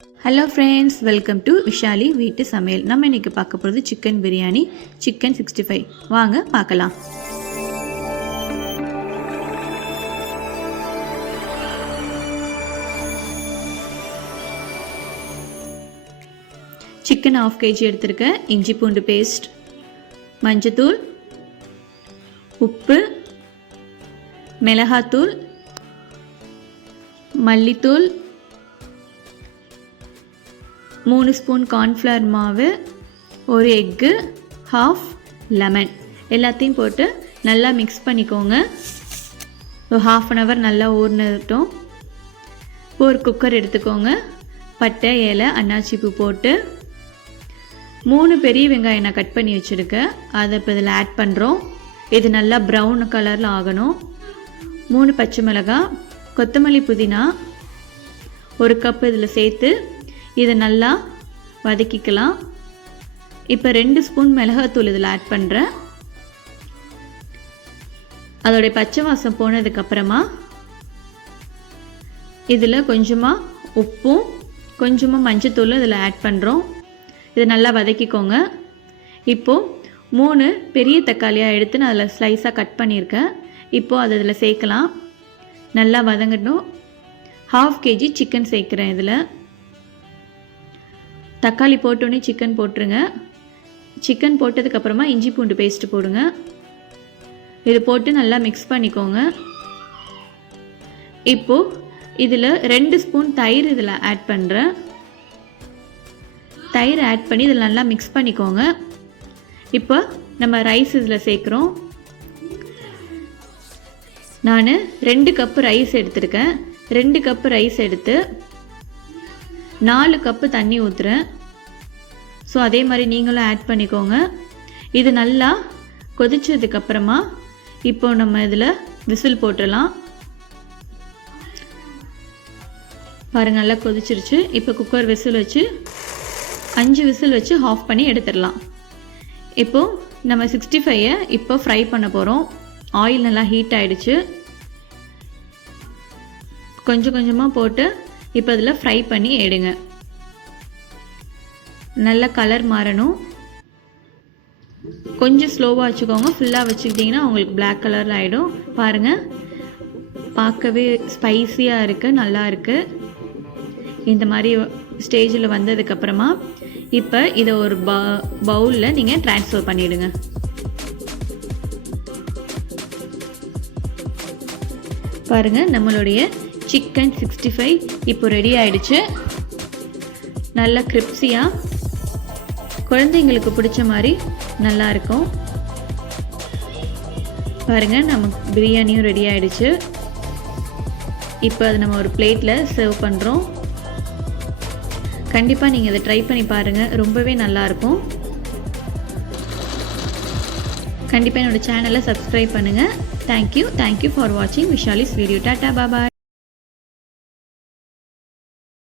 Hello friends, welcome to Vishali வீட்டு சமையல். நம்ம இன்றைக்கி பார்க்க போகிறது சிக்கன் பிரியாணி, சிக்கன் 65. வாங்க பார்க்கலாம். சிக்கன் 1/2 kg எடுத்திருக்கேன். இஞ்சி பூண்டு பேஸ்ட், மஞ்சத்தூள், உப்பு, மிளகாத்தூள், மல்லித்தூள், 3 ஸ்பூன் கார்ன்ஃப்ளவர் மாவு, ஒரு எக்கு, 1/2 லெமன் எல்லாத்தையும் போட்டு நல்லா மிக்ஸ் பண்ணிக்கோங்க. ஒரு 1/2 hour நல்லா ஊறினட்டும். ஒரு குக்கர் எடுத்துக்கோங்க. பட்டை, இலை, அன்னாச்சி பூ போட்டு 3 பெரிய வெங்காயம் நான் கட் பண்ணி வச்சுருக்கேன். அதை இப்போ இதில் ஆட் பண்ணுறோம். இது நல்லா ப்ரௌன் கலரில் ஆகணும். 3 பச்சை மிளகாய், கொத்தமல்லி, புதினா 1 கப் இதில் சேர்த்து இதை நல்லா வதக்கிக்கலாம். இப்போ 2 ஸ்பூன் மிளகாத்தூள் இதில் ஆட் பண்ணுறேன். அதோடைய பச்சை வாசம் போனதுக்கப்புறமா இதில் கொஞ்சமாக உப்பும் கொஞ்சமாக மஞ்சத்தூளும் இதில் ஆட் பண்ணுறோம். இதை நல்லா வதக்கிக்கோங்க. இப்போது 3 பெரிய தக்காளியாக எடுத்து நான் அதில் ஸ்லைஸாக கட் பண்ணியிருக்கேன். இப்போது அதை இதில் சேர்க்கலாம். நல்லா வதங்கட்டும். 1/2 kg சிக்கன் சேர்க்குறேன். இதில் தக்காளி போட்டோன்னே சிக்கன் போட்டுருங்க. சிக்கன் போட்டதுக்கப்புறமா இஞ்சி பூண்டு பேஸ்ட்டு போடுங்க. இது போட்டு நல்லா மிக்ஸ் பண்ணிக்கோங்க. இப்போது இதில் 2 ஸ்பூன் தயிர் இதில் ஆட் பண்ணுறேன். தயிர் ஆட் பண்ணி இதில் நல்லா மிக்ஸ் பண்ணிக்கோங்க. இப்போ நம்ம ரைஸ் இதில் சேர்க்குறோம். நான் 2 கப்பு ரைஸ் எடுத்துருக்கேன். 2 கப்பு ரைஸ் எடுத்து 4 கப்பு தண்ணி ஊற்றுறேன். ஸோ அதே மாதிரி நீங்களும் ஆட் பண்ணிக்கோங்க. இது நல்லா கொதிச்சதுக்கப்புறமா இப்போ நம்ம இதில் விசில் போட்டுடலாம். பாருங்கள், நல்லா கொதிச்சிருச்சு. இப்போ குக்கர் விசில் வச்சு 5 விசில் வச்சு ஆஃப் பண்ணி எடுத்துடலாம். இப்போது நம்ம 65 இப்போ ஃப்ரை பண்ண போகிறோம். ஆயில் நல்லா ஹீட் ஆகிடுச்சு. கொஞ்சம் கொஞ்சமாக போட்டு இப்போ இதில் ஃப்ரை பண்ணி எடுங்க. நல்ல கலர் மாறணும். கொஞ்சம் ஸ்லோவாக வச்சுக்கோங்க. ஃபுல்லாக வச்சுக்கிட்டிங்கன்னா உங்களுக்கு பிளாக் கலரில் ஆகிடும். பாருங்கள், பார்க்கவே ஸ்பைஸியாக இருக்குது, நல்லா இருக்குது. இந்த மாதிரி ஸ்டேஜில் வந்ததுக்கப்புறமா இப்போ இதை ஒரு பவுலில் நீங்கள் ட்ரான்ஸ்ஃபர் பண்ணிவிடுங்க. பாருங்கள், நம்மளுடைய சிக்கன் 65 இப்போ ரெடி ஆகிடுச்சு. நல்லா கிரிப்ஸியாக குழந்தைங்களுக்கு பிடிச்ச மாதிரி நல்லாயிருக்கும். பாருங்கள், நமக்கு பிரியாணியும் ரெடி ஆகிடுச்சு. இப்போ அதை நம்ம ஒரு பிளேட்டில் சர்வ் பண்ணுறோம். கண்டிப்பாக நீங்கள் இதை ட்ரை பண்ணி பாருங்கள், ரொம்பவே நல்லாயிருக்கும். கண்டிப்பாக என்னோடய சேனலை சப்ஸ்கிரைப் பண்ணுங்கள். தேங்க்யூ ஃபார் வாட்சிங் விஷாலிஸ் வீடியோ. டாட்டா, பாய்.